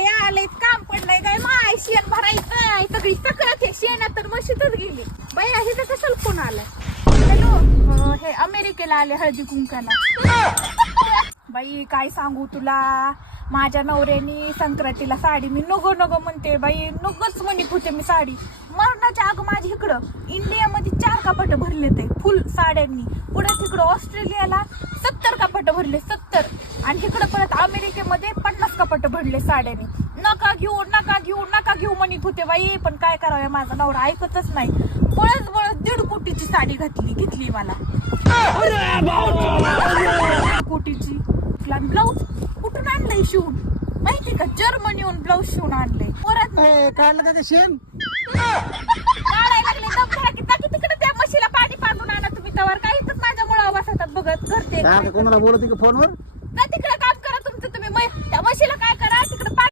बया आलंय काम पडलंय काय माय शेण भरायचं सगळी सकरत हे शेणात तर मशीतच गेली बया हे तर कशाला फोन आलाय हॅलो हे अमेरिकेला आले हळदी कुंकाला बाई काय सांगू तुला माझ्या नवऱ्यानी संक्रांतीला साडी मी नको नको म्हणते बाई नकोच म्हणत होते मी साडी मरणाच्या अगं माझी इकडं इंडियामध्ये 4 कपाट भरले ते फुल साड्यांनी पुढे तिकडं ऑस्ट्रेलियाला 70 कपाट भरले 70 आणि इकडं परत अमेरिकेमध्ये 50 कपाट भरले साड्यांनी नका घेऊ नका घेऊ नका घेऊ म्हणत होते बाई पण काय करावं माझा नवरा ऐकतच नाही बळच 1.5 कोटीची साडी घेतली मला कोटीची ब्लाऊज कुठून आणलंय शिवून माहिती का जर्मनीहून ब्लाऊज शिवून आणले परत काढलं का शेण काढायला लागले दमखरा की तिकडे त्या म्हशीला पाणी पाजून आणा तुम्ही तवर काही तर माझ्या मुळावर बसतात बघत करते कोणाला बोलत का फोनवर का तिकडे काम करा तुमचं तुम्ही त्या म्हशीला काय करा तिकडे